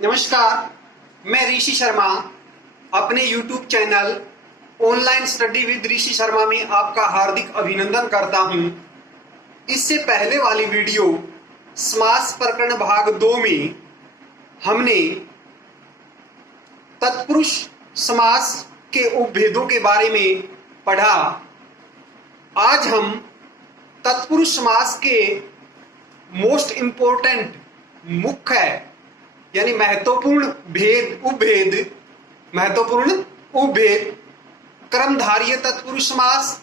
नमस्कार, मैं ऋषि शर्मा अपने YouTube channel online study with Rishi Sharma में आपका हार्दिक अभिनंदन करता हूं। इससे पहले वाली वीडियो समास प्रकरण भाग 2 में हमने तत्पुरुष समास के उपभेदों के बारे में पढ़ा। आज हम तत्पुरुष समास के मोस्ट इंपॉर्टेंट मुख्य यानी महत्वपूर्ण उपभेद क्रमधारीय तत्पुरुष समास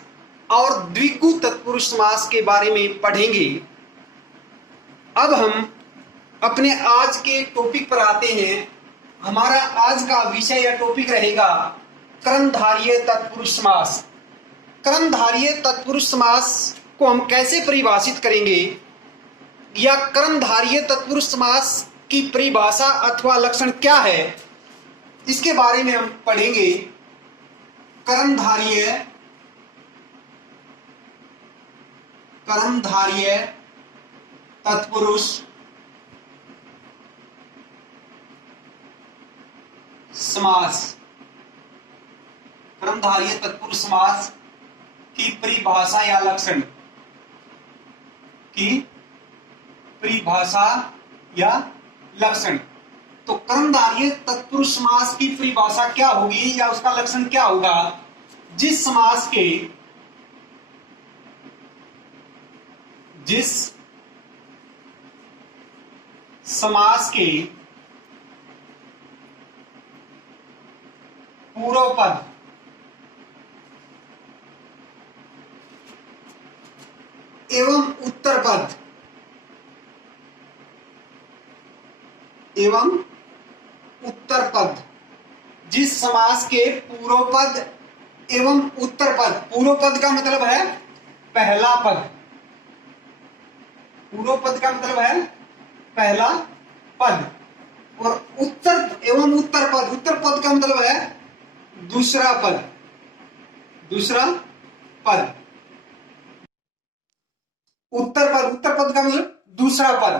और द्विगु तत्पुरुष समास के बारे में पढ़ेंगे। अब हम अपने आज के टॉपिक पर आते हैं। हमारा आज का विषय या टॉपिक रहेगा क्रमधारीय तत्पुरुष समास। क्रमधारीय तत्पुरुष समास को हम कैसे परिभाषित करेंगे या क्रमधारीय तत्पुरुष समास की परिभाषा अथवा लक्षण क्या है, इसके बारे में हम पढ़ेंगे। क्रमधारीय तत्पुरुष समास, क्रमधारीय तत्पुरुष समास की परिभाषा या लक्षण की परिभाषा या लक्षण। तो क्रमधारीय तत्पुरुष समास की परिभाषा क्या होगी या उसका लक्षण क्या होगा? जिस समास के पूर्व पद एवं उत्तर पद जिस समास के पूर्व पद एवं उत्तर पद, पूर्व पद का मतलब है पहला पद, पूर्व पद का मतलब है पहला पद, और उत्तर एवं उत्तर पद का मतलब है दूसरा पद। उत्तर पद का मतलब दूसरा पद।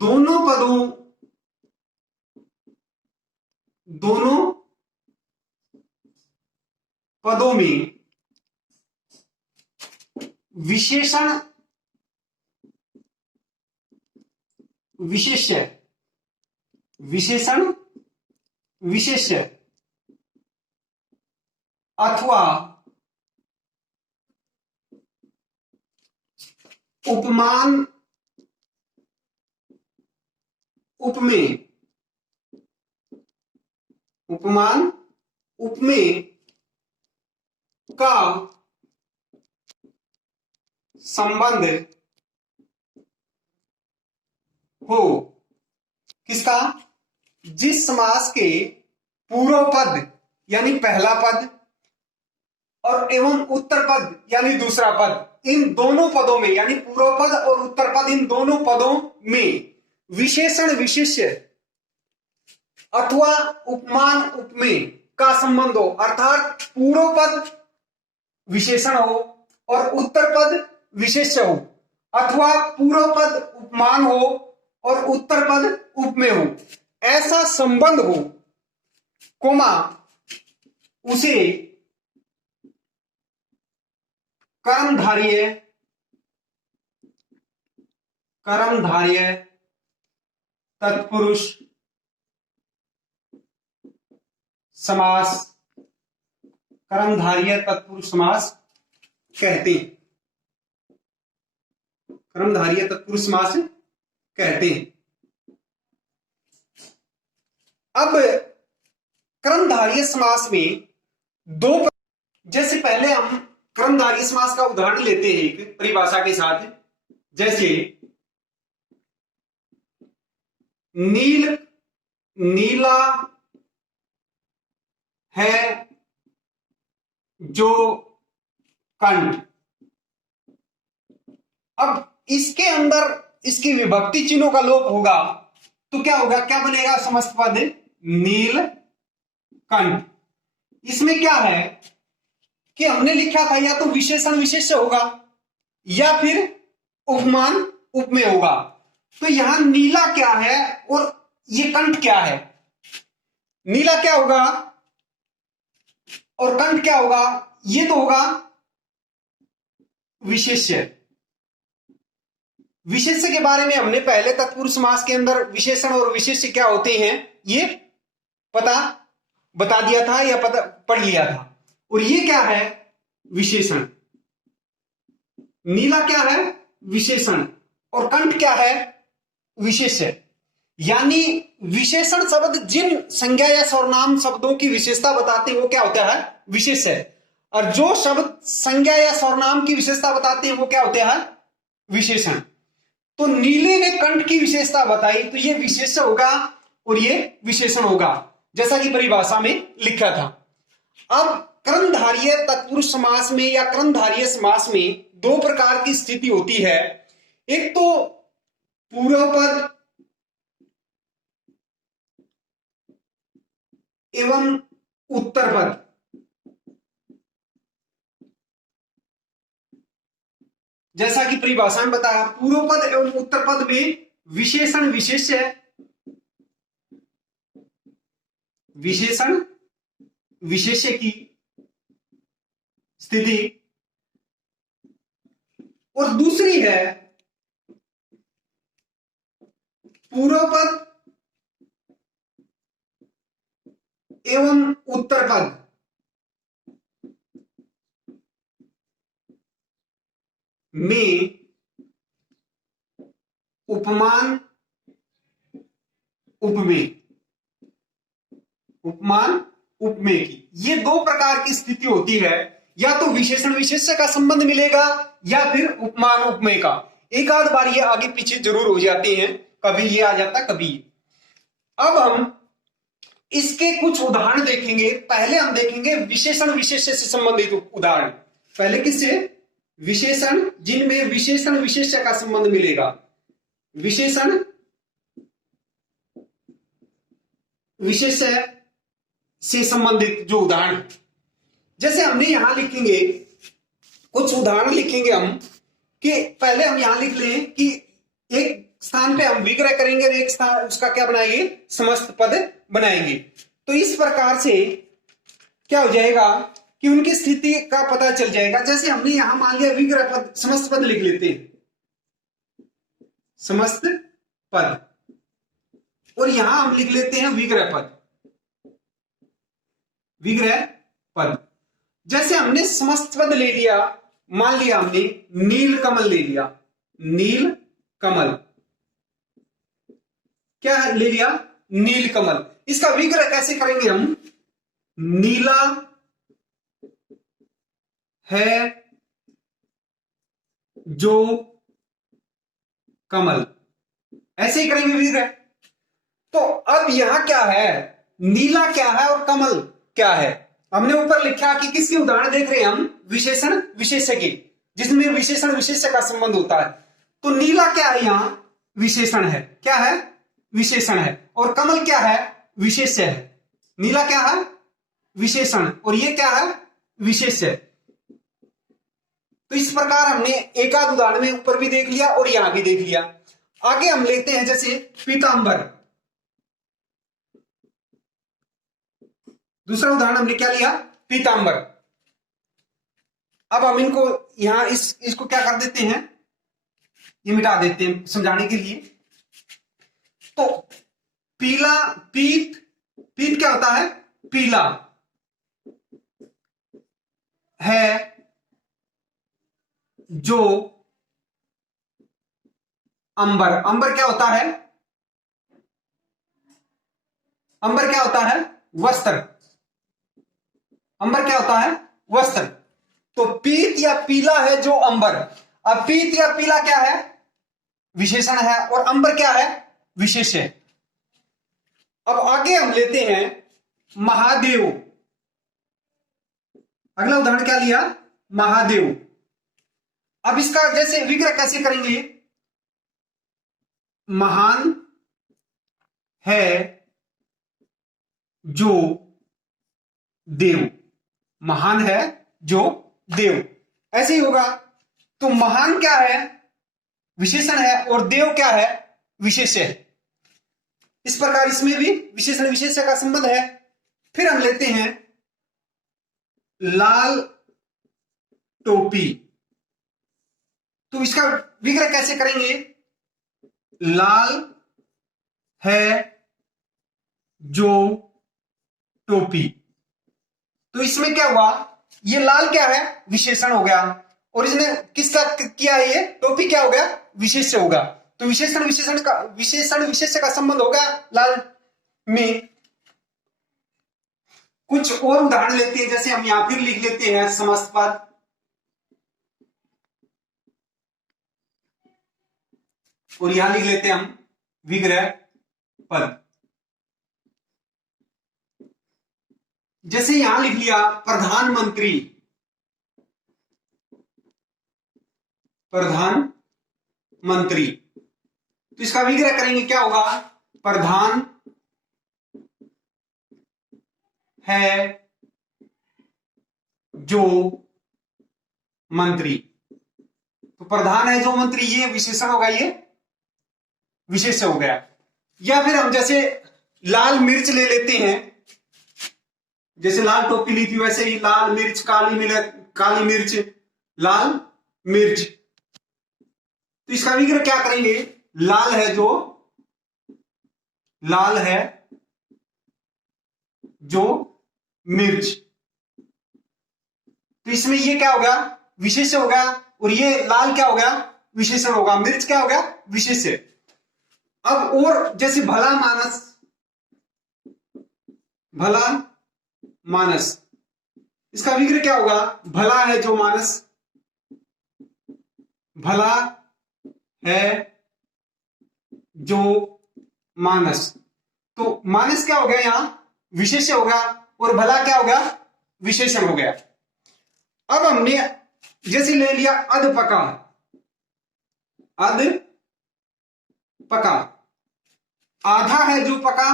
दोनों पदों में विशेषण विशेष्य अथवा उपमान उपमेय का संबंध हो। किसका? जिस समास के पूर्व पद यानी पहला पद और एवं उत्तर पद यानी दूसरा पद, इन दोनों पदों में यानी पूर्व पद और उत्तर पद, इन दोनों पदों में विशेषण विशेष्य अथवा उपमान उपमेय का संबंध हो, अर्थात पूर्व पद विशेषण हो और उत्तर पद विशेष्य हो, अथवा पूर्व पद उपमान हो और उत्तर पद उपमेय हो, ऐसा संबंध हो, कोमा उसे कर्मधारीय तत्पुरुष समास, कर्मधारीय तत्पुरुष समास कहते हैं। कर्मधारीय तत्पुरुष समास कहते हैं। अब कर्मधारीय समास में दो, जैसे पहले हम कर्मधारीय समास का उदाहरण लेते हैं एक परिभाषा के साथ। जैसे नीला है जो कंठ। अब इसके अंदर इसकी विभक्ति चिन्हों का लोप होगा तो क्या होगा? क्या बनेगा? समस्त पद नील कंठ। इसमें क्या है कि हमने लिखा था या तो विशेषण विशेष्य होगा या फिर उपमान उपमेय होगा। तो यहां नीला क्या है और ये कंठ क्या है? नीला क्या होगा और कंठ क्या होगा? ये तो होगा विशेष्य। विशेष्य के बारे में हमने पहले तत्पुरुष समास के अंदर विशेषण और विशेष्य क्या होते हैं ये बता दिया था या पढ़ लिया था। और ये क्या है? विशेषण। नीला क्या है? विशेषण। और कंठ क्या है? विशेष्य। यानी विशेषण शब्द जिन संज्ञा या सर्वनाम शब्दों की विशेषता बताते हैं वो क्या होता है? विशेष्य। और जो शब्द संज्ञा या सर्वनाम की विशेषता बताते हैं वो क्या होते हैं? विशेषण। तो नीले ने कंठ की विशेषता बताई तो ये विशेष्य होगा और ये विशेषण होगा, जैसा कि परिभाषा में लिखा था। अब कर्मधारय तत्पुरुष समास में या कर्मधारय समास में दो प्रकार की स्थिति होती है। एक तो पूर्व पद एवं उत्तर पद। जैसा कि परिभाषा में बताया, पूर्व पद एवं उत्तर पद में विशेषण विशेष्य, विशेषण विशेष्य की स्थिति, और दूसरी है पूर्व पद एवं उत्तर पद में उपमान उपमेय, उपमान उपमेय की। ये दो प्रकार की स्थिति होती है, या तो विशेषण विशेष्य का संबंध मिलेगा या फिर उपमान उपमेय का। एक आध बार ये आगे पीछे जरूर हो जाते हैं, कभी ये आ जाता कभी। अब हम इसके कुछ उदाहरण देखेंगे। पहले हम देखेंगे विशेषण विशेष्य से संबंधित उदाहरण। पहले किससे? विशेषण जिनमें विशेषण विशेष्य का संबंध मिलेगा। विशेषण विशेष्य से संबंधित जो उदाहरण, जैसे हमने यहां लिखेंगे कुछ उदाहरण लिखेंगे हम, कि पहले हम यहां लिख लें कि एक स्थान पे हम विग्रह करेंगे और एक स्थान उसका क्या बनाएंगे? समस्त पद बनाएंगे। तो इस प्रकार से क्या हो जाएगा कि उनकी स्थिति का पता चल जाएगा। जैसे हमने यहां मान लिया विग्रह पद, समस्त पद लिख लेते हैं, समस्त पद, और यहां हम लिख लेते हैं विग्रह पद, विग्रह पद। जैसे हमने समस्त पद ले लिया, मान लिया हमने नील कमल ले लिया, नील कमल, क्या ले लिया? नील कमल। इसका विग्रह कैसे करेंगे हम? नीला है जो कमल, ऐसे ही करेंगे विग्रह। तो अब यहां क्या है? नीला क्या है और कमल क्या है? हमने ऊपर लिखा कि किसके उदाहरण देख रहे हैं हम? विशेषण विशेष्य के, जिसमें विशेषण विशेष्य का संबंध होता है। तो नीला क्या है? यहां विशेषण है। क्या है? विशेषण है। और कमल क्या है? विशेष्य है। नीला क्या है? विशेषण, और ये क्या है? विशेष्य। तो इस प्रकार हमने एक आध उदाहरण में ऊपर भी देख लिया और यहां भी देख लिया। आगे हम लेते हैं जैसे पीतांबर। दूसरा उदाहरण हमने क्या लिया? पीतांबर। अब हम इनको यहां इसको क्या कर देते हैं? ये मिटा देते हैं समझाने के लिए। तो पीला, पीत, पीत क्या होता है? पीला है जो अंबर, अंबर क्या होता है? अंबर क्या होता है? वस्त्र। अंबर क्या होता है? वस्त्र। तो पीत या पीला है जो अंबर। अब पीत या पीला क्या है? विशेषण है, और अंबर क्या है? विशेष्य। अब आगे हम लेते हैं महादेव। अगला उदाहरण क्या लिया? महादेव। अब इसका जैसे विग्रह कैसे करेंगे? महान है जो देव, महान है जो देव, ऐसे ही होगा। तो महान क्या है? विशेषण है, और देव क्या है? विशेष्य है। इस प्रकार इसमें भी विशेषण विशेष्य का संबंध है। फिर हम लेते हैं लाल टोपी। तो इसका विग्रह कैसे करेंगे? लाल है जो टोपी। तो इसमें क्या हुआ? ये लाल क्या है? विशेषण हो गया। और इसने किसका किया है? ये टोपी क्या हो गया? विशेष्य होगा। तो विशेषण विशेष्य का संबंध होगा लाल में। कुछ और उदाहरण लेते हैं, जैसे हम यहां फिर लिख लेते हैं समस्त पद। और यहां लिख लेते हैं हम विग्रह पद। जैसे यहां लिख लिया प्रधानमंत्री, प्रधानमंत्री। तो इसका विग्रह करेंगे, क्या होगा? प्रधान है जो मंत्री। तो प्रधान है जो मंत्री, ये विशेषण होगा, ये विशेष्य हो गया। या फिर हम जैसे लाल मिर्च ले लेते हैं, जैसे लाल टोपी ली थी वैसे ही लाल मिर्च, काली मिर्च, लाल मिर्च। तो इसका विग्रह क्या करेंगे? लाल है जो, लाल है जो मिर्च। तो इसमें ये क्या होगा? विशेष्य होगा। और ये लाल क्या होगा? विशेषण होगा। मिर्च क्या होगा? विशेष्य। अब और जैसे भला मानस, भला मानस, इसका विग्रह क्या होगा? भला है जो मानस, भला है जो मानस। तो मानस क्या हो गया? यहां विशेष्य होगा। और भला क्या होगा? विशेषण हो गया। अब हमने जैसे ले लिया अधपका, अधपका, आधा है जो पका,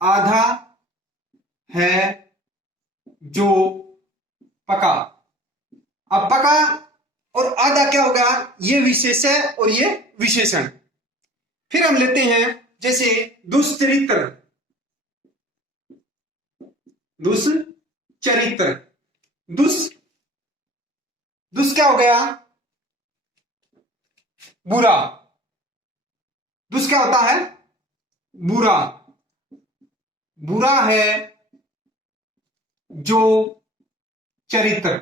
आधा है जो पका। अब पका और आधा क्या होगा? ये विशेष है और ये विशेषण। फिर हम लेते हैं जैसे दुष्चरित्र, दुष्चरित्र, दुष् क्या हो गया? बुरा। दुष् क्या होता है? बुरा। बुरा है जो चरित्र,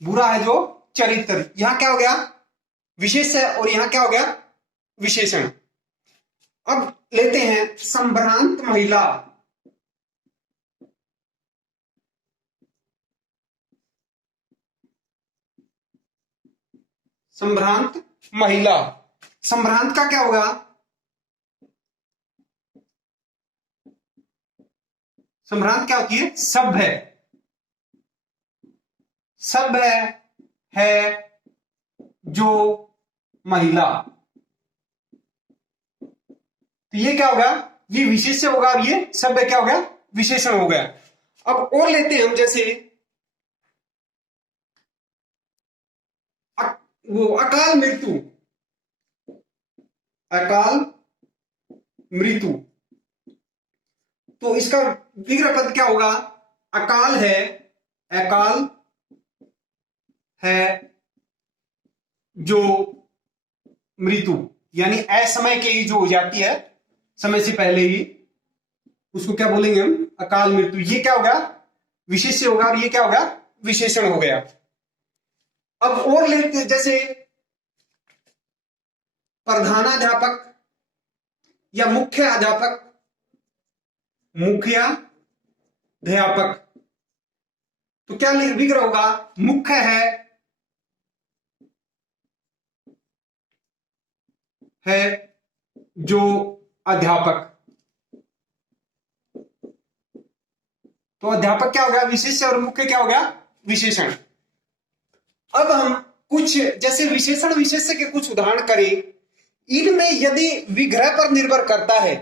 बुरा है जो चरित्र। यहां क्या हो गया? विशेष है और यहां क्या हो गया? विशेषण। अब लेते हैं संभ्रांत महिला, संभ्रांत महिला। संभ्रांत का क्या होगा? संभ्रांत क्या होती है? सभ्य, सभ्य है जो महिला। तो ये क्या होगा? ये विशेष्य होगा और ये सभ्य क्या होगा? विशेषण हो गया। अब और लेते हैं हम जैसे वो अकाल मृत्यु, अकाल मृत्यु। तो इसका विग्रह पद क्या होगा? अकाल है, अकाल है जो मृत्यु, यानी असमय के ही जो हो जाती है, समय से पहले ही, उसको क्या बोलेंगे हम? अकाल मृत्यु। ये क्या होगा? विशेष्य होगा और ये क्या होगा? विशेषण हो गया। अब और लेते जैसे प्रधानाध्यापक या मुख्य अध्यापक, मुख्याध्यापक। तो क्या विग्रह होगा? मुख्य है जो अध्यापक। तो अध्यापक क्या होगा? विशेष्य और मुख्य क्या होगा? विशेषण। अब हम कुछ जैसे विशेषण विशेष्य के कुछ उदाहरण करें। इनमें यदि विग्रह पर निर्भर करता है,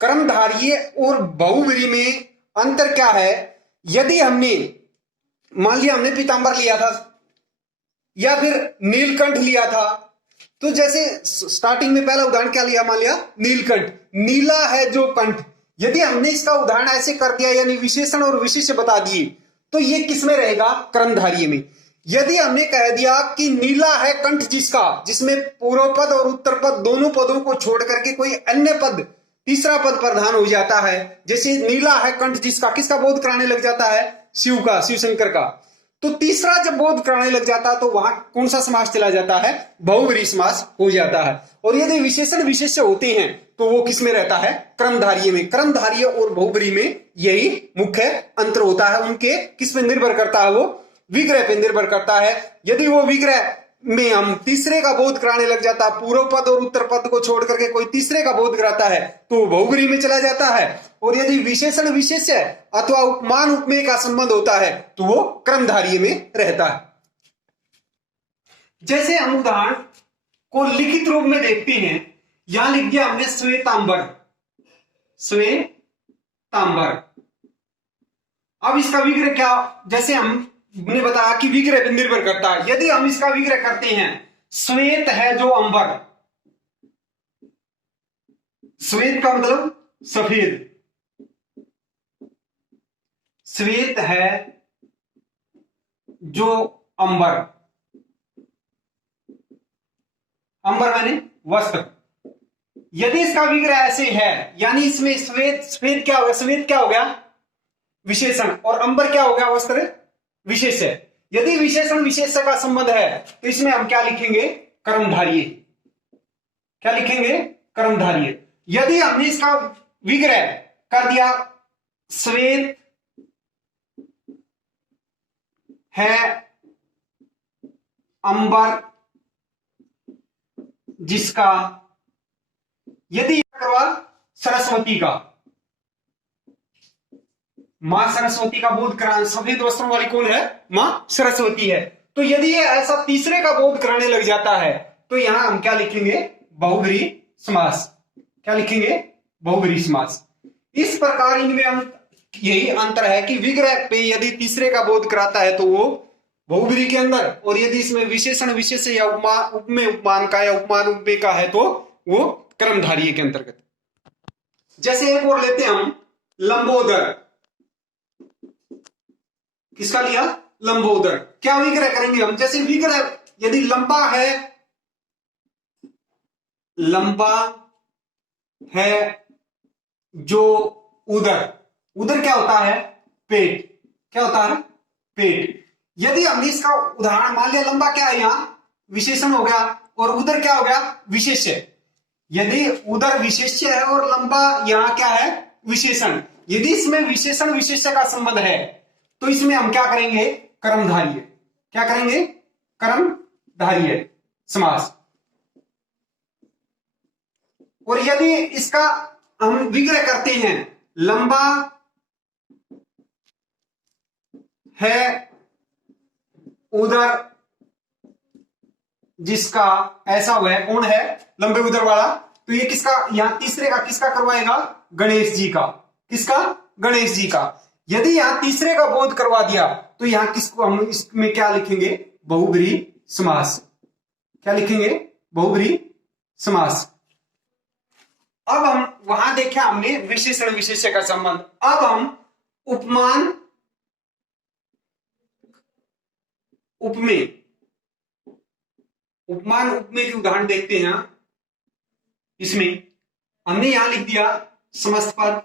कर्मधारय और बहुव्रीहि में अंतर क्या है? यदि हमने मान लिया हमने पीतांबर लिया था या फिर नीलकंठ लिया था, तो जैसे स्टार्टिंग में पहला उदाहरण क्या लिया, मान लिया नीलकंठ, नीला है जो कंठ। यदि हमने इसका उदाहरण ऐसे कर दिया यानी विशेषण और विशेष्य बता दिए तो ये किसमें रहेगा, कर्मधारय में। यदि हमने कह दिया कि नीला है कंठ जिसका, जिसमें पूर्व पद और उत्तर पद दोनों पदों को छोड़ करके कोई अन्य पद तीसरा पद प्रधान हो जाता है, जैसे नीला है कंठ जिसका, किसका बोध कराने लग जाता है, शिव का, शिव शंकर का। तो तीसरा जब बोध कराने लग जाता है तो वहां कौन सा समास चला जाता है, बहुव्रीहि समास हो जाता है। और यदि विशेषण विशेष्य होते हैं तो वो किस में रहता है, क्रमधारय में। क्रमधारय और बहुव्रीहि में यही मुख्य अंतर होता है, उनके किस पे निर्भर करता है, वो विग्रह पे निर्भर करता है। यदि वो विग्रह में हम तीसरे का बोध कराने लग जाता है, पूर्व पद और उत्तर पद को छोड़ करके कोई तीसरे का बोध कराता है तो बहुव्रीहि में चला जाता है। और यदि विशेषण विशेष्य अथवा उपमान उपमेय का संबंध होता है तो वो क्रमधारय में रहता है। जैसे हम उदाहरण को लिखित रूप में देखते हैं, यहां लिख दिया हमने श्वेतांबर, श्वेतांबर। अब इसका विग्रह क्या, जैसे हमने बताया कि विग्रह पर निर्भर करता है। यदि हम इसका विग्रह करते हैं, श्वेत है जो अंबर, श्वेत का मतलब सफेद, श्वेत है जो अंबर, अंबर माने वस्त्र। यदि इसका विग्रह ऐसे है यानी इसमें श्वेत, श्वेत क्या होगा, श्वेत क्या हो गया विशेषण, और अंबर क्या हो गया वस्त्र विशेष्य। यदि विशेषण विशेष्य का संबंध है तो इसमें हम क्या लिखेंगे, कर्मधारय। क्या लिखेंगे, कर्मधारय। यदि हमने इसका विग्रह कर दिया, श्वेत है अंबर जिसका, यदि करवा सरस्वती का, मां सरस्वती का बोध कराना, सफेद वस्त्रों वाली कौन है, मां सरस्वती है। तो यदि ये ऐसा तीसरे का बोध कराने लग जाता है तो यहां हम क्या लिखेंगे, बहुव्रीहि समास। क्या लिखेंगे, बहुव्रीहि समास। इस प्रकार इनमें यही अंतर है कि विग्रह पे यदि तीसरे का बोध कराता है तो वो बहुव्रीहि के अंदर, और यदि इसमें विशेषण विशेष्य या उपमेय उपमान का या उपमान उपमेय का है तो वो कर्मधारय के अंतर्गत। जैसे एक और लेते हैं हम लंबोदर, किसका लिया, लंबोदर। क्या विग्रह करेंगे हम, जैसे विग्रह यदि लंबा है, लंबा है जो उदर, उदर क्या होता है, पेट। क्या होता है, पेट। यदि हमने इसका उदाहरण मान लिया, लंबा क्या है यहां विशेषण हो गया और उदर क्या हो गया विशेष्य। यदि उदर विशेष्य है और लंबा यहां क्या है विशेषण, यदि इसमें विशेषण विशेष्य का संबंध है तो इसमें हम क्या करेंगे, कर्मधारय। क्या करेंगे, कर्मधारय समास। और यदि इसका हम विग्रह करते हैं, लंबा है उदर जिसका, ऐसा हुआ है, कौन है, लंबे उदर वाला, तो ये किसका, यहां तीसरे का किसका करवाएगा, गणेश जी का। किसका, गणेश जी का। यदि यहां तीसरे का बोध करवा दिया तो यहां किसको हम इसमें क्या लिखेंगे, बहुव्रीहि समास। क्या लिखेंगे, बहुव्रीहि समास। अब हम वहां देखा हमने विशेषण विशेष्य का संबंध, अब हम उपमान उपमेय, उपमान उपमेय के उदाहरण देखते हैं। इसमें हमने यहां लिख दिया समस्त पद,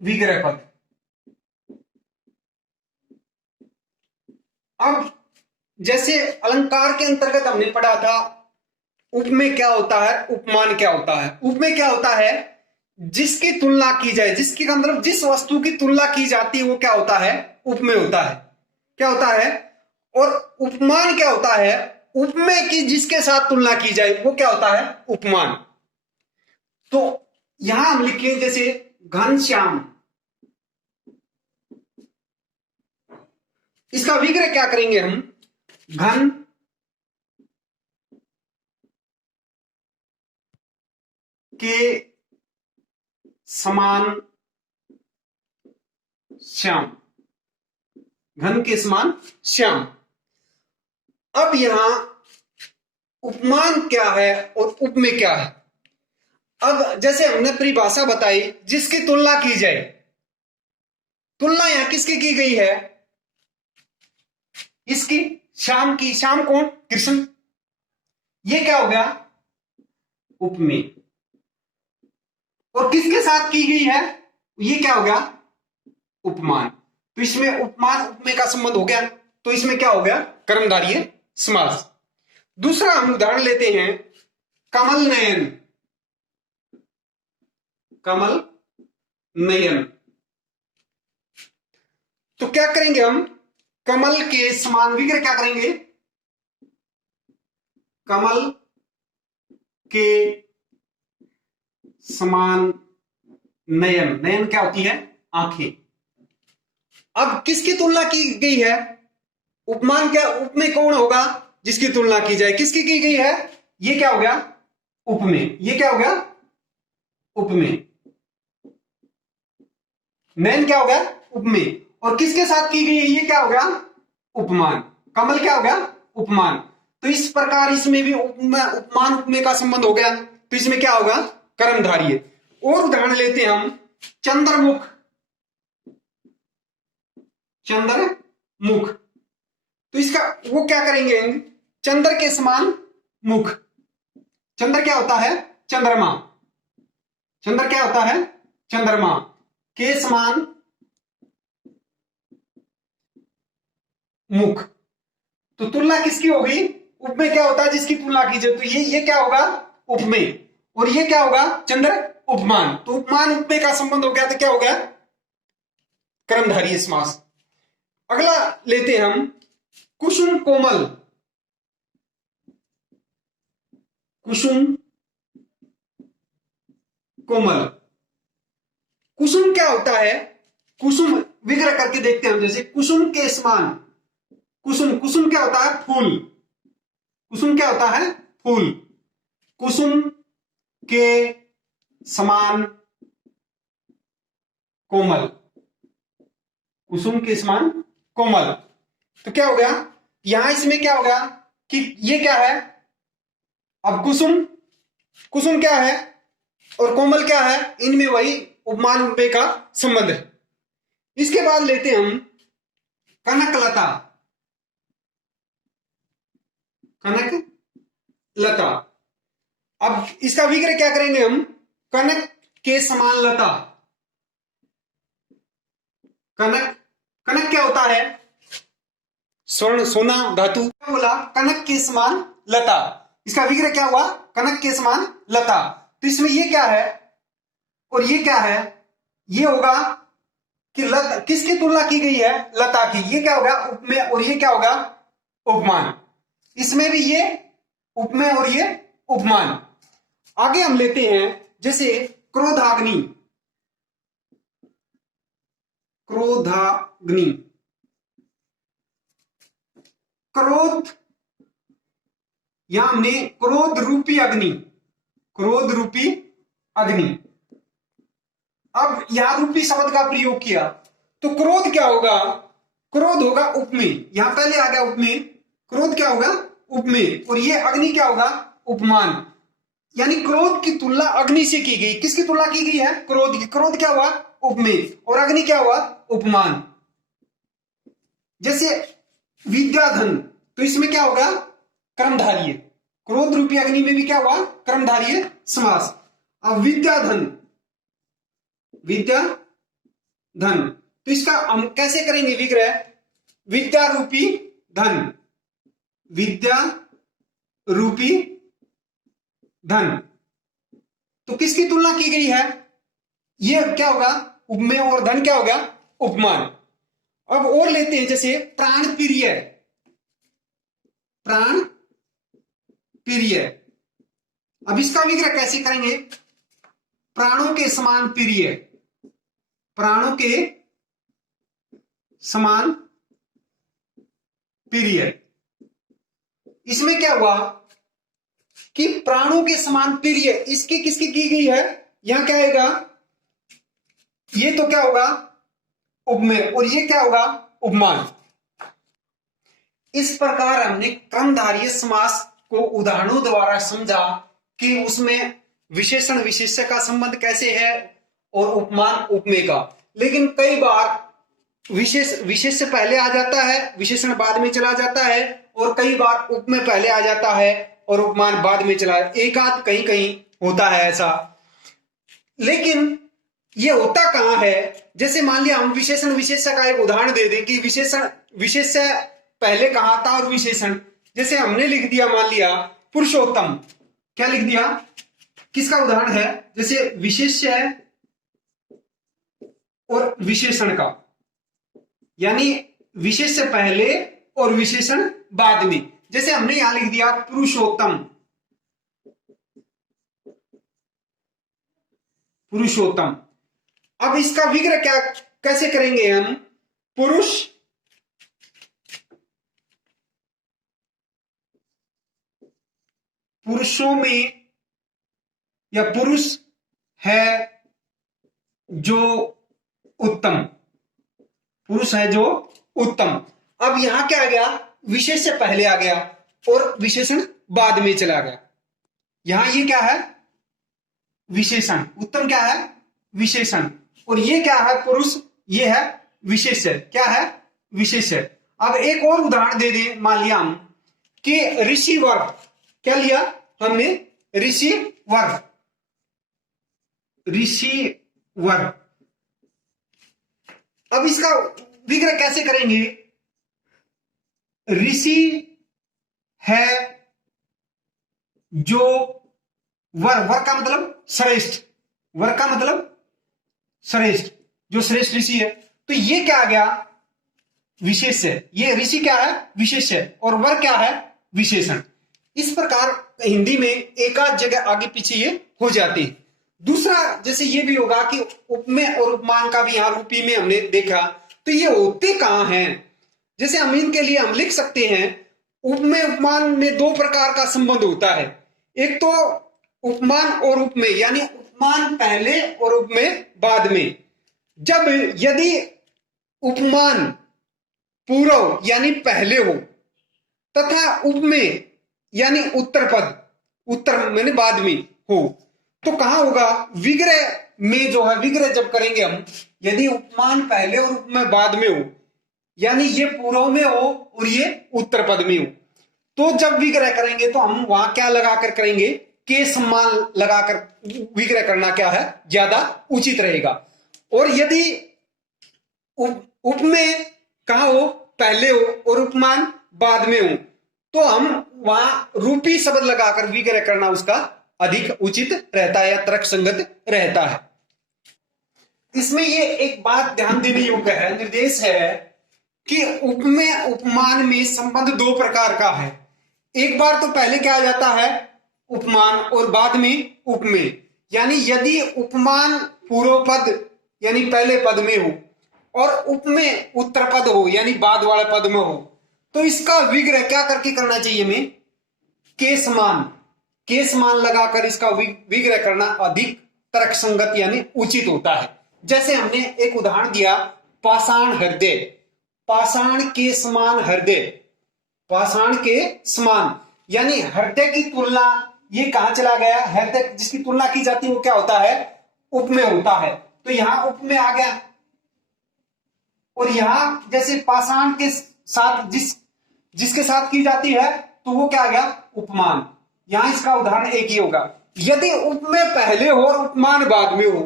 विग्रह पद। अब जैसे अलंकार के अंतर्गत हमने पढ़ा था उपमेय क्या होता है, उपमान क्या होता है। उपमेय क्या होता है, जिसकी तुलना की जाए, जिसकी मतलब जिस वस्तु की तुलना की जाती है वो क्या होता है, उपमेय होता है। क्या होता है, और उपमान क्या होता है, उपमेय की जिसके साथ तुलना की जाए वो क्या होता है, उपमान। तो यहां हम लिखें जैसे घनश्याम, इसका विग्रह क्या करेंगे हम, घन के समान श्याम, घन के समान श्याम। अब यहां उपमान क्या है और उपमेय क्या है। अब जैसे हमने परिभाषा बताई, जिसकी तुलना की जाए, तुलना यहां किसकी की गई है, इसकी, श्याम की। श्याम कौन, कृष्ण। ये क्या हो गया, उपमेय। और किसके साथ की गई है, ये क्या हो गया, उपमान। तो इसमें उपमान उपमेय का संबंध हो गया, तो इसमें क्या हो गया, कर्मधारय समास। दूसरा हम उदाहरण लेते हैं, कमल नयन। कमल नयन। तो क्या करेंगे हम, कमल के समान विग्रह क्या करेंगे, कमल के समान नयन। नयन क्या होती है, आंखें। अब किसकी तुलना की गई है, उपमान क्या, उपमेय कौन होगा जिसकी तुलना की जाए, किसकी की गई है, ये क्या हो गया, उपमेय। ये क्या हो गया, उपमेय। नयन क्या हो गया, उपमेय। और किसके साथ की गई है, ये क्या हो गया, उपमान। कमल क्या हो गया, उपमान। तो इस प्रकार इसमें भी उपमान उपमेय का संबंध हो गया, तो इसमें क्या होगा, कर्मधारय। और उदाहरण लेते हैं हम, चंद्रमुख। चंद्रमुख, तो इसका वो क्या करेंगे, चंद्र के समान मुख। चंद्र क्या होता है, चंद्रमा। चंद्र क्या होता है, चंद्रमा के समान मुख। तो तुलना किसकी होगी, उपमेय क्या होता है जिसकी तुलना की जाए, तो ये क्या होगा, उपमेय। और ये क्या होगा, चंद्र, उपमान। तो उपमान उपमेय का संबंध हो गया, तो क्या हो गया, कर्मधारय समास। अगला लेते हैं हम, कुसुम कोमल। कुसुम कोमल। कुसुम क्या होता है, कुसुम विग्रह करके देखते हैं हम, जैसे कुसुम के समान। कुसुम, कुसुम क्या होता है, फूल। कुसुम क्या होता है, फूल। कुसुम के समान कोमल। कुसुम के समान कोमल। तो क्या हो गया, यहां इसमें क्या होगा कि ये क्या है, अब कुसुम, कुसुम क्या है और कोमल क्या है, इनमें वही उपमान उपमेय का संबंध है। इसके बाद लेते हैं हम कनकलता। कनकलता। अब इसका विग्रह क्या करेंगे हम, कनक के समान लता। कनक, कनक क्या होता है, स्वर्ण, सोना, धातु। क्या बोला, कनक के समान लता। इसका विग्रह क्या हुआ, कनक के समान लता। तो इसमें ये क्या है और ये क्या है, ये होगा कि लता, किसकी तुलना की गई है, लता की। ये क्या होगा, उपमेय। और ये क्या होगा, उपमान। इसमें भी ये उपमेय और ये उपमान। आगे हम लेते हैं, जैसे क्रोधाग्नि। क्रोधाग्नि, क्रोध, यहां हमने क्रोध रूपी अग्नि, क्रोध रूपी अग्नि। अब यहां रूपी शब्द का प्रयोग किया, तो क्रोध क्या होगा, क्रोध होगा उपमेय। यहां पहले आ गया उपमेय, क्रोध क्या होगा, उपमेय। और ये अग्नि क्या होगा, उपमान। यानी क्रोध की तुलना अग्नि से की गई। किसकी तुलना की गई है, क्रोध की। क्रोध क्या हुआ, उपमेय। और अग्नि क्या हुआ, उपमान। जैसे विद्याधन, तो इसमें क्या होगा, कर्मधारय। क्रोध रूपी अग्नि में भी क्या हुआ, कर्मधारय समास। अब विद्याधन, विद्याधन, तो इसका हम कैसे करेंगे विग्रह, विद्या रूपी धन। विद्या रूपी धन, तो किसकी तुलना की गई है, ये क्या होगा, उपमेय। और धन क्या होगा, उपमान। अब और लेते हैं, जैसे प्राण प्रिय। प्राण प्रिय, अब इसका विग्रह कैसे करेंगे, प्राणों के समान प्रिय। प्राणों के समान प्रिय। इसमें क्या हुआ कि प्राणों के समान प्रिय, इसकी किसकी की गई है, यहां क्या आएगा, ये तो क्या होगा, उपमेय। और ये क्या होगा, उपमान। इस प्रकार हमने क्रमधारय समास को उदाहरणों द्वारा समझा कि उसमें विशेषण विशेष्य का संबंध कैसे है और उपमान उपमेय का। लेकिन कई बार विशेष्य पहले आ जाता है, विशेषण बाद में चला जाता है, और कई बार उपमेय पहले आ जाता है और उपमान बाद में चला, एक आध कहीं कहीं होता है ऐसा। लेकिन ये होता कहां है? जैसे मान लिया हम विशेषण विशेष्य का एक उदाहरण दे दें कि विशेषण विशेष्य पहले कहां था और विशेषण, जैसे हमने लिख दिया मान लिया पुरुषोत्तम, क्या लिख दिया, किसका उदाहरण है? जैसे विशेष्य और विशेषण का, यानी विशेष्य पहले और विशेषण बाद में। जैसे हमने यहां लिख दिया पुरुषोत्तम, पुरुषोत्तम। अब इसका विग्रह क्या कैसे करेंगे हम? पुरुष पुरुषों में, या पुरुष है जो उत्तम, पुरुष है जो उत्तम। अब यहां क्या आ गया? विशेष्य पहले आ गया और विशेषण बाद में चला गया। यहां ये क्या है? विशेषण। उत्तम क्या है? विशेषण। और ये क्या है? पुरुष। ये है विशेष्य। क्या है? विशेष्य। अब एक और उदाहरण दे दें, मान लिया हम कि ऋषि वर्ग, क्या लिया हमने? ऋषि वर्ग, ऋषि वर्ग। अब इसका विग्रह कैसे करेंगे? ऋषि है जो वर, वर का मतलब श्रेष्ठ, वर का मतलब श्रेष्ठ, जो श्रेष्ठ ऋषि है। तो ये क्या आ गया? विशेष है। ये ऋषि क्या है? विशेष है। और वर क्या है? विशेषण। इस प्रकार हिंदी में एक आध जगह आगे पीछे ये हो जाती है। दूसरा जैसे ये भी होगा कि उपमेय और उपमान का भी यहां रूपी में हमने देखा, तो ये होते कहां हैं? जैसे हम इनके लिए हम लिख सकते हैं, उपमेय उपमान में दो प्रकार का संबंध होता है। एक तो उपमान और उपमेय, यानी उपमान पहले और उपमेय बाद में। जब यदि उपमान पूर्व यानी पहले हो तथा उपमेय यानी उत्तर पद, उत्तर मैंने बाद में हो, तो कहां होगा? विग्रह में जो है, विग्रह जब करेंगे हम, यदि उपमान पहले और उपमेय बाद में हो, यानी ये पूर्व में हो और ये उत्तर पद में हो, तो जब विग्रह करेंगे तो हम वहां क्या लगाकर करेंगे? के सम्मान लगाकर विग्रह करना क्या है? ज्यादा उचित रहेगा। और यदि उपमेय कहां हो? पहले हो और उपमान बाद में हो, तो हम वहां रूपी शब्द लगाकर विग्रह करना उसका अधिक उचित रहता है या तर्क संगत रहता है। इसमें ये एक बात ध्यान देने योग्य है, निर्देश है कि उपमेय उपमान में संबंध दो प्रकार का है। एक बार तो पहले क्या आ जाता है? उपमान, और बाद में उपमेय। यानी यदि उपमान पूर्व पद यानी पहले पद में हो और उपमेय उत्तर पद हो यानी बाद वाले पद में हो, तो इसका विग्रह क्या करके करना चाहिए? हमें के समान, के समान लगाकर इसका विग्रह करना अधिक तर्क संगत यानी उचित होता है। जैसे हमने एक उदाहरण दिया, पाषाण हृदय, पाषाण के समान हृदय, पाषाण के समान, यानी हृदय की तुलना, ये कहां चला गया? हृदय जिसकी तुलना की जाती है वो क्या होता है? उपमेय होता है। तो यहां उपमेय आ गया। और यहां जैसे पाषाण के साथ जिसके साथ की जाती है तो वो क्या आ गया? उपमान। यहां इसका उदाहरण एक ही होगा। यदि उपमेय पहले हो और उपमान बाद में हो,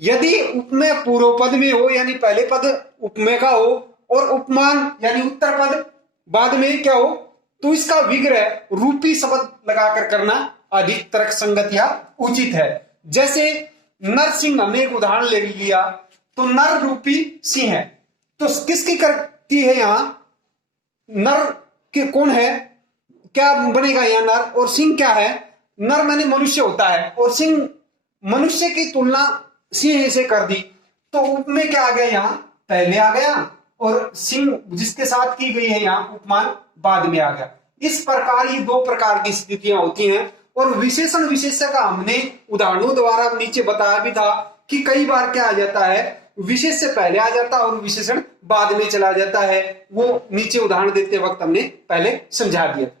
यदि उपमेय पूर्व पद में हो यानी पहले पद उपमेय का हो और उपमान यानी उत्तर पद बाद में क्या हो, तो इसका विग्रह रूपी शब्द लगाकर करना अधिक तर्क संगत या उचित है। जैसे नरसिंह, हमने एक उदाहरण ले लिया, तो नर रूपी सिंह है, तो किसकी करती है? यहां नर के कौन है? क्या बनेगा यहां? नर। और सिंह क्या है? नर माने मनुष्य होता है, और सिंह मनुष्य की तुलना सिंह से कर दी, तो उपमेय क्या आ गया? यहां पहले आ गया, और सिंह जिसके साथ की गई है यहां उपमान बाद में आ गया। इस प्रकार ये दो प्रकार की स्थितियां होती हैं। और विशेषण विशेष्य का हमने उदाहरणों द्वारा नीचे बताया भी था कि कई बार क्या आ जाता है? विशेष से पहले आ जाता है और विशेषण बाद में चला जाता है। वो नीचे उदाहरण देते वक्त हमने पहले समझा दिया था।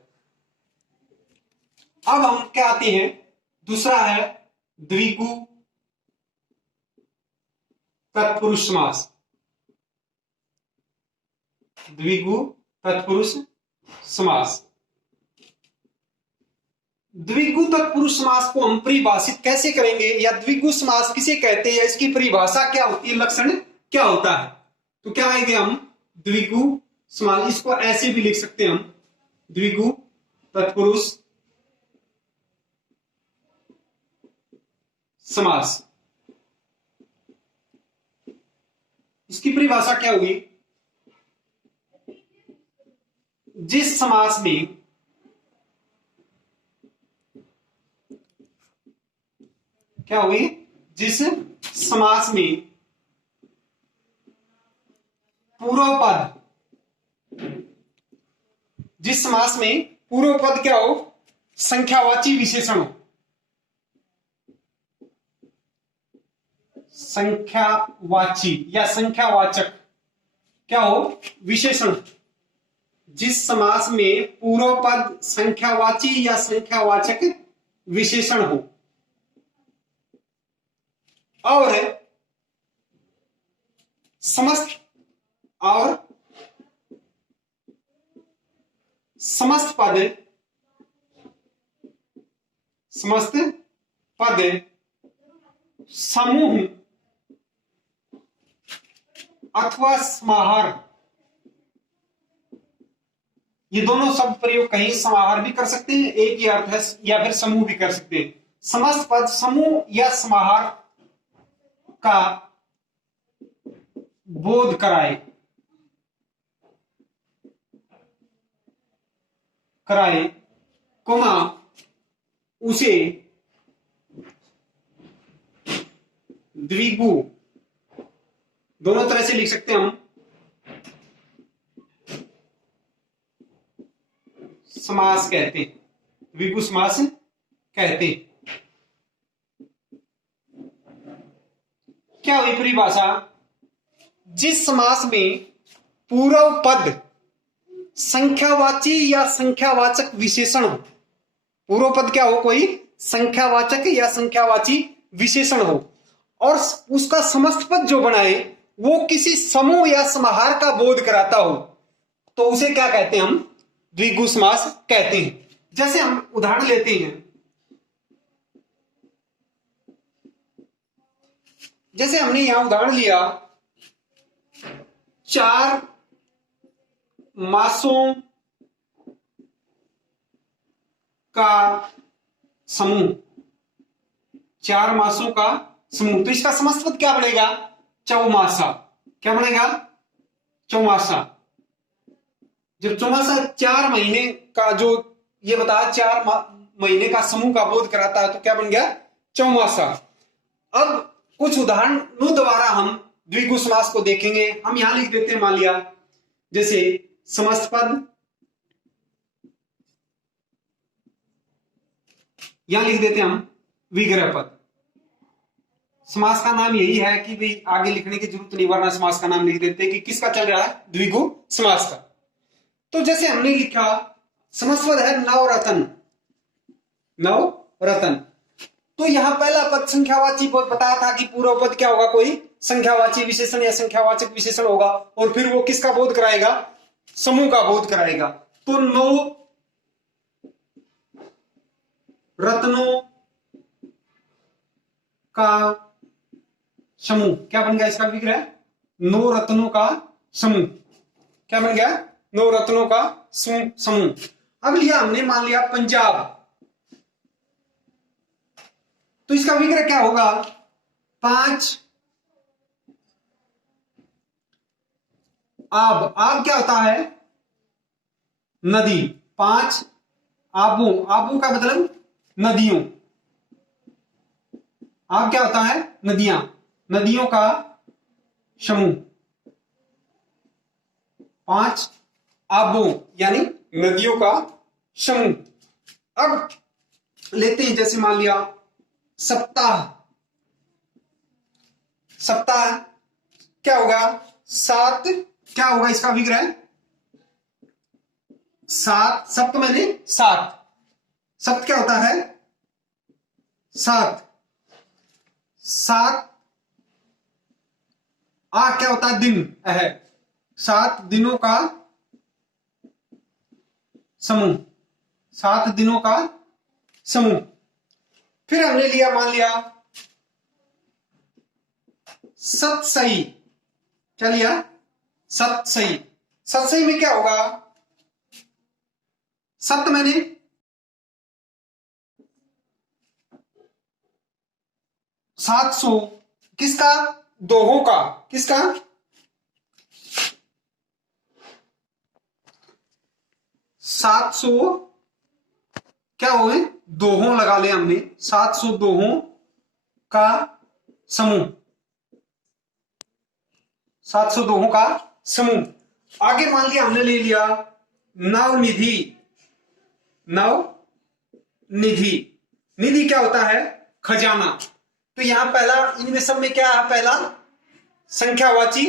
अब हम क्या आते हैं, दूसरा है द्विगु तत्पुरुष समास। द्विगु तत्पुरुष समास। द्विगु तत्पुरुष समास को हम परिभाषित कैसे करेंगे, या द्विगु समास किसे कहते हैं, इसकी परिभाषा क्या होती है, लक्षण क्या होता है। तो क्या आएंगे हम, द्विगु समास, इसको ऐसे भी लिख सकते हैं हम, द्विगु तत्पुरुष समास। इसकी परिभाषा क्या होगी, जिस समास में क्या हुई, जिस समास में पूर्व पद, जिस समास में पूर्व पद क्या हो, संख्यावाची विशेषण हो, संख्यावाची या संख्यावाचक क्या हो, विशेषण। जिस समास में पूर्व पद संख्यावाची या संख्यावाचक विशेषण हो और समस्त पद समूह अथवा समाहार, ये दोनों शब्द प्रयोग कहीं समाहार भी कर सकते हैं, एक ही अर्थ है, या फिर समूह भी कर सकते हैं। समस्त पद समूह या समाहार का बोध कराए कोमा उसे द्विगु, दोनों तरह से लिख सकते हैं हम, समास कहते हैं, द्विगु समास कहते हैं। क्या हुई परिभाषा, जिस समास में पूर्व पद संख्यावाची या संख्यावाचक विशेषण हो, पूर्व पद क्या हो, कोई संख्यावाचक या संख्यावाची विशेषण हो, और उसका समस्त पद जो बनाए वो किसी समूह या समाहार का बोध कराता हो, तो उसे क्या कहते हैं, हम द्विगु समास कहते हैं। जैसे हम उदाहरण लेते हैं, जैसे हमने यहां उदाहरण लिया, 4 मासों का समूह, 4 मासों का समूह, तो इसका समस्त पद क्या बनेगा, चौमासा। क्या बनेगा, चौमासा। जब चौमासा 4 महीने का जो ये बताया, 4 महीने का समूह का बोध कराता है, तो क्या बन गया, चौमासा। अब कुछ उदाहरणों द्वारा हम द्विगु समास को देखेंगे। हम यहां लिख देते हैं, मान लिया जैसे समस्त पद, यहां लिख देते हैं हम विग्रह पद। समास का नाम यही है कि भाई आगे लिखने की जरूरत नहीं, वरना समास का नाम लिख देते हैं कि किसका चल रहा है, द्विगु समास का। तो जैसे हमने लिखा, समस्त पद है नवरत्न, नवरत्न, तो यहां पहला पद संख्यावाची पद बताया था कि पूर्व पद क्या होगा, कोई संख्यावाची विशेषण या संख्यावाचक विशेषण होगा, और फिर वो किसका बोध कराएगा, समूह का बोध कराएगा। तो 9 रत्नों का समूह क्या बन गया, इसका विग्रह 9 रत्नों का समूह। क्या बन गया, 9 रत्नों का समूह। अब लिया हमने, मान लिया पंजाब, तो इसका विग्रह क्या होगा, 5 आब। आब क्या होता है, नदी, 5 आबों, आबों का मतलब नदियों, आब क्या होता है, नदियां, नदियों का समूह, 5 आबों यानी नदियों का समूह। अब लेते हैं, जैसे मान लिया सप्ताह, सप्ताह क्या होगा, 7 क्या होगा इसका विग्रह, 7 सप्त मैंने 7, सप्त क्या होता है 7, 7 आ क्या होता है दिन है, 7 दिनों का समूह, 7 दिनों का समूह। फिर हमने लिया, मान लिया सतसई, क्या लिया, सतसई। सतसई में क्या होगा, सत मैंने 700, किसका, दोहों का, किसका, 700 क्या हो गए, दोहों लगा लिया हमने, 700 दोहों का समूह, 700 दोहों का समूह। आगे मान लिया हमने ले लिया नवनिधि, नवनिधि, निधि क्या होता है, खजाना। तो यहां पहला, इनमें सब में क्या है, पहला संख्यावाची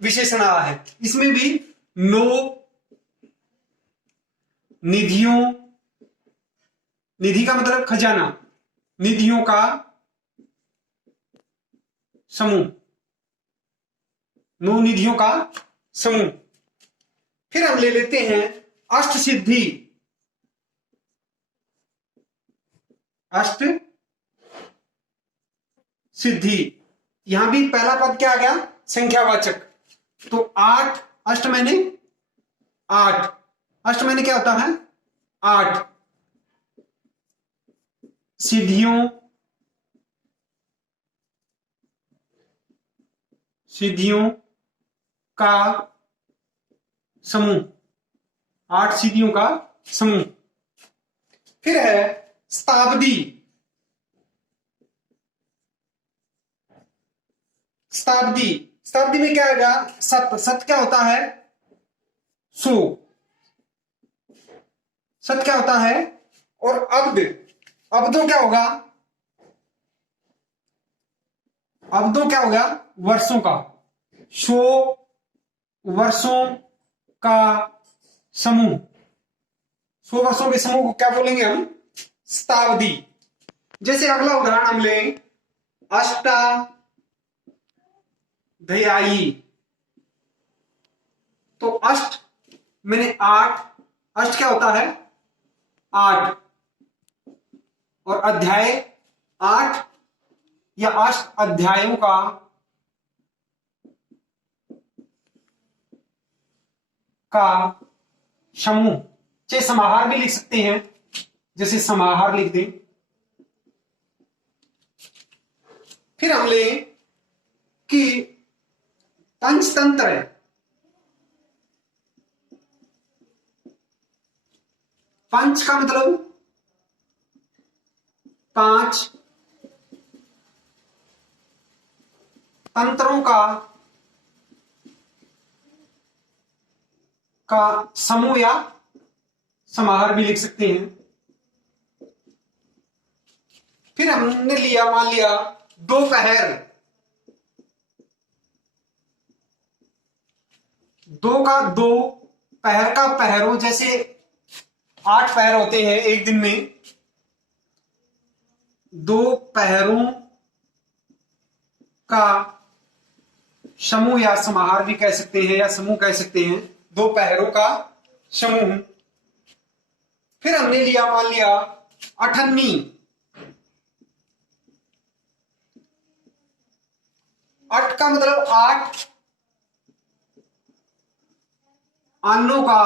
विशेषण आया है, इसमें भी नो निधियों, निधि का मतलब खजाना, निधियों का समूह, नो निधियों का समूह। फिर हम ले लेते हैं अष्ट सिद्धि, अष्ट सिद्धि, यहां भी पहला पद क्या आ गया, संख्यावाचक। तो 8, अष्ट मैंने 8, अष्ट मैंने क्या होता है 8, सिद्धियों, सिद्धियों का समूह, 8 सिद्धियों का समूह। फिर है शताब्दी, शताब्दी, शताब्दी में क्या आएगा, सत, सत क्या होता है 100, सत क्या होता है, और अब्द, अब्दों क्या होगा, अब्दों क्या होगा, वर्षों का, 100 वर्षों का समूह, 100 वर्षों के समूह को क्या बोलेंगे हम, शताब्दी। जैसे अगला उदाहरण हम लें, अष्टाध्यायी, तो अष्ट मैंने 8, अष्ट क्या होता है 8, और अध्याय 8 या अष्ट अध्यायों का समूह। चाहे समाहार भी लिख सकते हैं, जैसे समाहार लिख दें। फिर हम लें कि पंचतंत्र, पंच का मतलब 5, तंत्रों का समूह या समाहार भी लिख सकते हैं। फिर हमने लिया, मान लिया दोपहर, 2 का 2, पहर का पहरों, जैसे 8 पहर होते हैं एक दिन में, 2 पहरों का समूह या समाहार भी कह सकते हैं, या समूह कह सकते हैं, 2 पहरों का समूह। फिर हमने लिया, मान लिया अठन्नी, 8 का मतलब 8 अन्नों का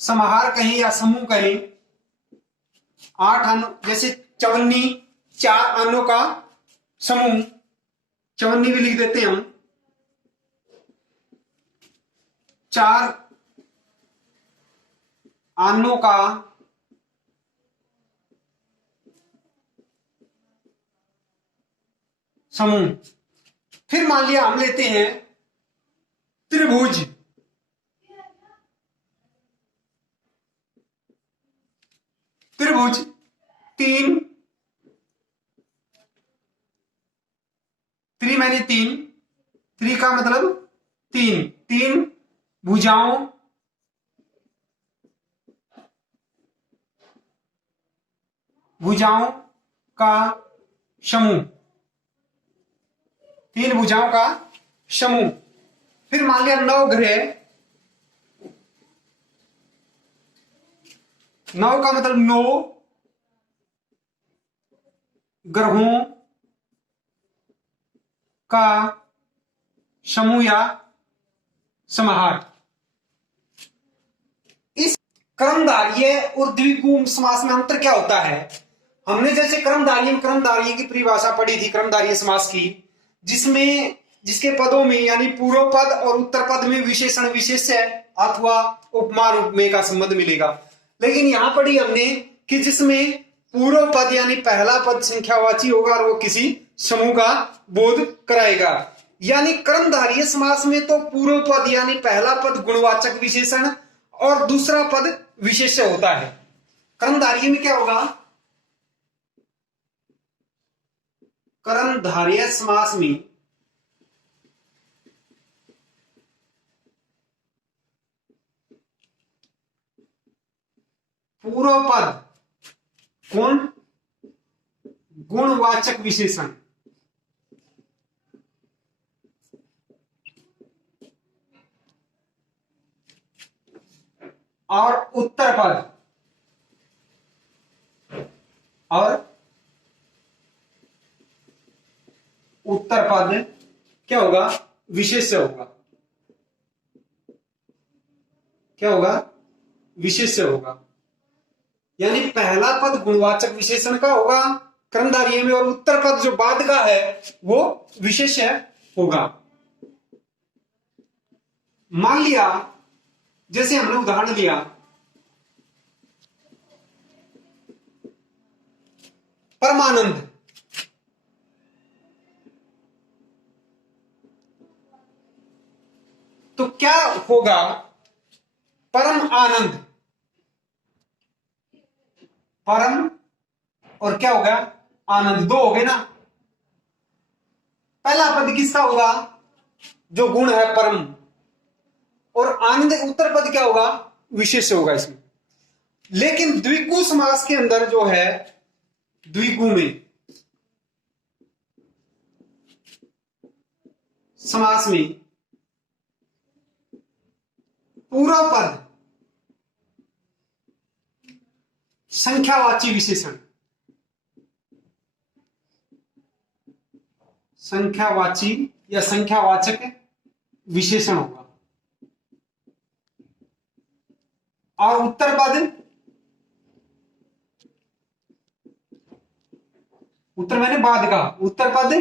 समाहार कहें या समूह कहें, 8 अन्नों, जैसे चवन्नी, 4 अन्नों का समूह, चवन्नी भी लिख देते हैं हम, 4 अन्नों का समूह। फिर मान लिया हम लेते हैं त्रिभुज, त्रिभुज 3 मायने तीन, त्रि का मतलब तीन, तीन भुजाओं का समूह, तीन भुजाओं का समूह। फिर मान लिया नौ ग्रह, नौ का मतलब नौ ग्रहों का समूह या समाहार। इस कर्मधारय और द्विगु समास में अंतर क्या होता है? हमने जैसे कर्मधारय की परिभाषा पढ़ी थी कर्मधारय समास की, जिसमें जिसके पदों में यानी पूर्व पद और उत्तर पद में विशेषण विशेष्य अथवा उपमा रूप में का संबंध मिलेगा। लेकिन यहां पढ़ी हमने कि जिसमें पूर्व पद यानी पहला पद संख्यावाची होगा और वो किसी समूह का बोध कराएगा। यानी कर्मधारय समास में तो पूर्व पद यानी पहला पद गुणवाचक विशेषण और दूसरा पद विशेष्य होता है। कर्मधारय में क्या होगा? कर्मधारय समास में पूर्व पद कौन? गुणवाचक विशेषण और उत्तर पद क्या होगा? विशेष्य होगा। क्या होगा? विशेष्य होगा। यानी पहला पद गुणवाचक विशेषण का होगा कर्मधारय में और उत्तर पद जो बाद का है वो विशेष्य होगा। मान लिया जैसे हमने उदाहरण लिया परमानंद, तो क्या होगा? परम आनंद, परम और क्या होगा? आनंद, दो हो गए ना। पहला पद किसका होगा? जो गुण है परम, और आनंद उत्तर पद क्या होगा? विशेष होगा इसमें। लेकिन द्विगु समास के अंदर जो है, द्विगु में समास में पूर्व पद संख्यावाची विशेषण, संख्यावाची या संख्यावाचक विशेषण होगा, और उत्तर पद, उत्तर मैंने बाद का, उत्तर पद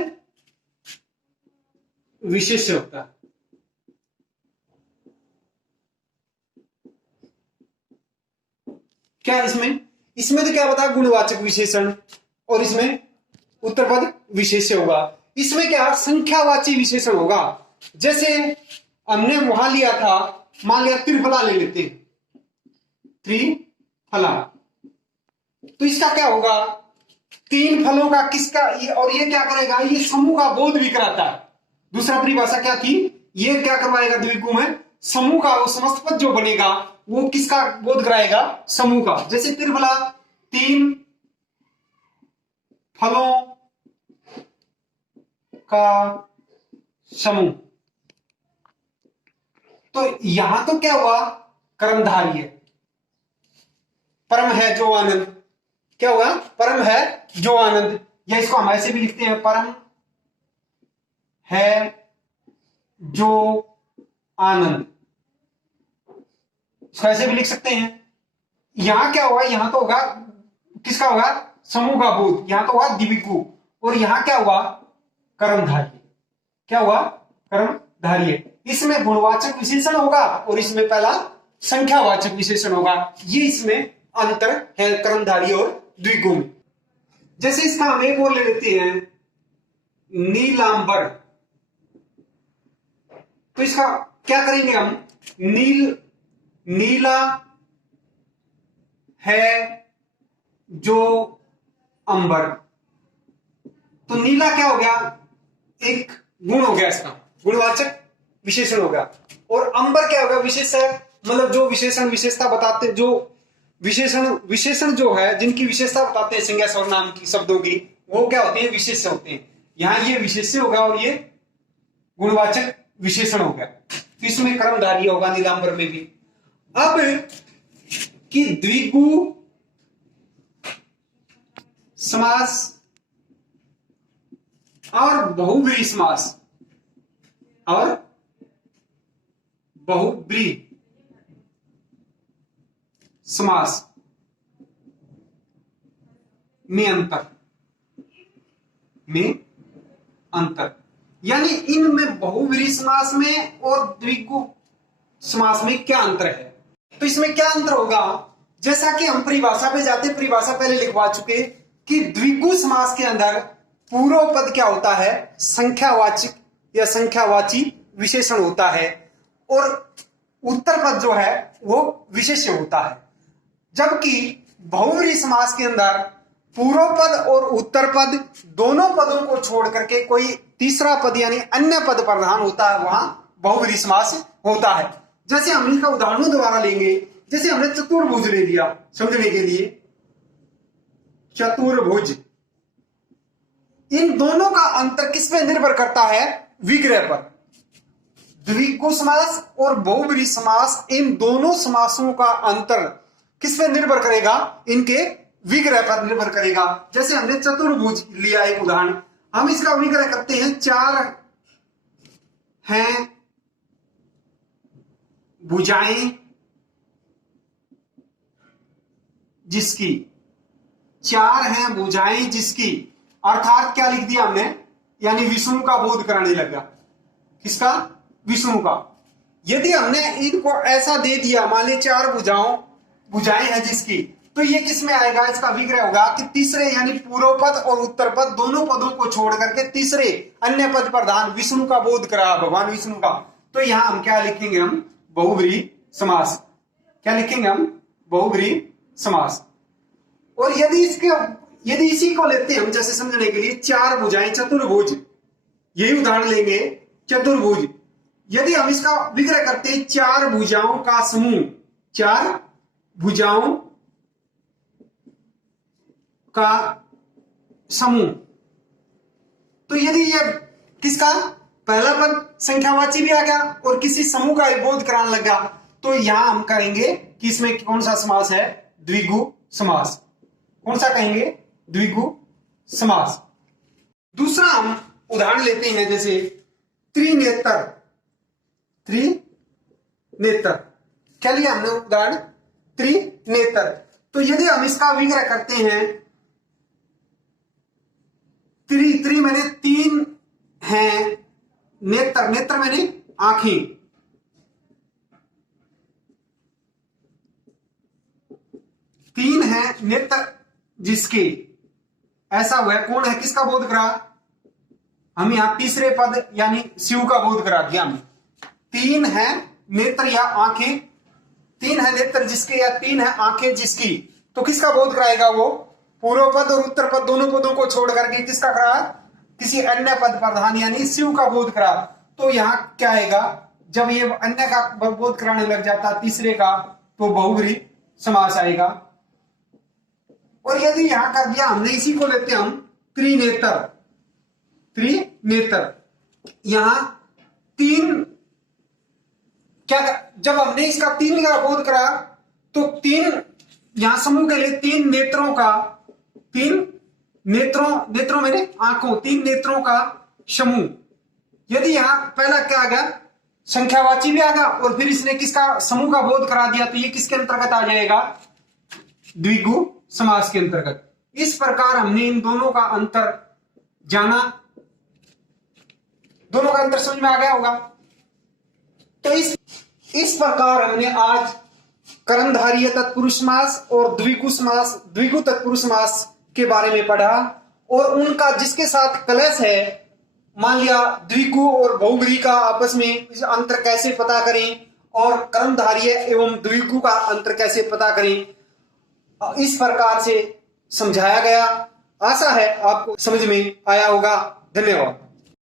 विशेष्य होता है। क्या इसमें तो क्या बता? गुणवाचक विशेषण, और इसमें उत्तर पद विशेष्य होगा। इसमें क्या? संख्यावाची विशेषण होगा। जैसे हमने वहां लिया था, मान लिया त्रिफला ले लेते हैं, त्रिफला, तो इसका क्या होगा? तीन फलों का किसका? और ये क्या करेगा? ये समूह का बोध भी कराता है। दूसरा परिभाषा क्या थी? ये क्या करवाएगा? द्विगु में समूह का, वो समस्त पद जो बनेगा वो किसका बोध कराएगा? समूह का। जैसे त्रिफला, तीन फलों का समूह। तो यहां तो क्या हुआ? कर्मधारय, परम है जो आनंद, क्या हुआ? परम है जो आनंद, या इसको हम ऐसे भी लिखते हैं, परम है जो आनंद, इसको ऐसे भी लिख सकते हैं। यहां क्या होगा? यहां तो होगा किसका होगा? समूह का बोध, यहां तो होगा द्विगु, और यहां क्या हुआ? कर्मधारय। क्या हुआ? कर्मधारय। इसमें गुणवाचक विशेषण होगा और इसमें पहला संख्यावाचक विशेषण होगा। ये इसमें अंतर है कर्मधारय और द्विगु में। जैसे इसका हम एक और ले लेते हैं, नीलांबर, तो इसका क्या करेंगे हम? नीला है जो अंबर, तो नीला क्या हो गया? एक गुण हो गया, इसका गुणवाचक विशेषण हो गया। और अंबर क्या होगा, विशेषण, मतलब जो विशेषण विशेषता बताते, जो विशेषण जो है जिनकी विशेषता बताते हैं संज्ञा सर्वनाम की शब्दों की, वो क्या होते हैं, विशेष्य होते हैं। यहाँ ये विशेष्य होगा और ये गुणवाचक विशेषण हो गया। तो इसमें कर्मधारय होगा नीलांबर में भी। अब कि द्विगु समास और बहुब्रीहि समास और बहुब्रीहि समास में अंतर, यानी इनमें बहुब्रीहि समास में और द्विगु समास में क्या अंतर है। तो इसमें क्या अंतर होगा, जैसा कि हम परिभाषा पे जाते, परिभाषा पहले लिखवा चुके कि द्विगु समास के अंदर पूर्व पद क्या होता है, संख्यावाचक या संख्यावाची विशेषण होता है और उत्तर पद जो है वो विशेष्य होता है। जबकि बहुब्रीहि समास के अंदर पूर्व पद और उत्तर पद दोनों पदों को छोड़ करके कोई तीसरा पद यानी अन्य पद प्रधान होता है, वहां बहुब्रीहि समास होता है। जैसे हम इसका उदाहरणों द्वारा लेंगे, जैसे हमने चतुर्भुज ले लिया समझने के लिए, चतुर्भुज, इन दोनों का अंतर किस पे निर्भर करता है, विग्रह पर। द्विगु समास और बहुब्रीहि समास, इन दोनों समासों का अंतर किस पे निर्भर करेगा, इनके विग्रह पर निर्भर करेगा। जैसे हमने चतुर्भुज लिया एक उदाहरण, हम इसका विग्रह करते हैं, चार हैं भुजाएं जिसकी, चार हैं भुजाएं जिसकी, अर्थात क्या लिख दिया हमने, यानी विष्णु का बोध कराने लगा। किसका, विष्णु का। यदि हमने इनको ऐसा दे दिया, मान ली चार भुजाएं हैं जिसकी, तो ये किस में आएगा, इसका विग्रह होगा कि तीसरे यानी पूर्व पद और उत्तर पद दोनों पदों को छोड़ करके तीसरे अन्य पद प्रधान विष्णु का बोध करा, भगवान विष्णु का। तो यहां हम क्या लिखेंगे, हम बहुब्रीहि समास। क्या लिखेंगे हम, बहुब्रीहि समास। और यदि इसी को लेते हैं हम, जैसे समझने के लिए, चार भुजाएं चतुर्भुज, यही उदाहरण लेंगे, चतुर्भुज। यदि हम इसका विग्रह करते हैं, चार भुजाओं का समूह, चार भुजाओं का समूह, तो यदि ये किसका, पहला पद संख्यावाची भी आ गया और किसी समूह का बोध कराने लगा, तो यहां हम कहेंगे कि इसमें कौन सा समास है, द्विगु समास। कौन सा कहेंगे, द्विगु समास। दूसरा हम उदाहरण लेते हैं, जैसे त्रिनेत्र। त्रिनेत्र क्या लिया हमने उदाहरण, त्रिनेत्र। तो यदि हम इसका विग्रह करते हैं, त्रि मैंने तीन हैं, नेत्र मैंने आंखें, तीन हैं नेत्र जिसके, ऐसा हुआ, कौन है, किसका बोध करा, हम यहां तीसरे पद यानी शिव का बोध करा दिया हमने। तीन है नेत्र या आंखें, तीन है नेत्र जिसके या तीन है आंखें जिसकी, तो किसका बोध कराएगा वो, पूर्व पद और उत्तर पद दोनों पदों को छोड़ करके किसका करा, किसी अन्य पद प्रधान यानी शिव का बोध करा। तो यहां क्या आएगा, जब ये अन्य का बोध कराने लग जाता तीसरे का, तो बहुब्रीहि समास आएगा। और यदि यहां कर दिया हमने, इसी को लेते हम त्रिनेत्र। यहां तीन, क्या जब हमने इसका तीन का बोध करा, तो तीन यहां समूह के लिए तीन नेत्रों का, तीन नेत्रों मैंने आंखों, तीन नेत्रों का समूह। यदि यहां पहला क्या आ गया, संख्यावाची भी आ गया और फिर इसने किसका समूह का बोध करा दिया, तो ये किसके अंतर्गत आ जाएगा, द्विगु समास के अंतर्गत। इस प्रकार हमने इन दोनों का अंतर जाना, दोनों का अंतर समझ में आ गया होगा। तो इस प्रकार हमने आज कर्मधारय तत्पुरुष समास और द्विगु समास, द्विगु तत्पुरुष समास के बारे में पढ़ा, और उनका जिसके साथ कलश है, मान लिया द्विगु और बहुब्रीहि का आपस में अंतर कैसे पता करें, और कर्मधारय एवं द्विगु का अंतर कैसे पता करें, इस प्रकार से समझाया गया। आशा है आपको समझ में आया होगा। धन्यवाद।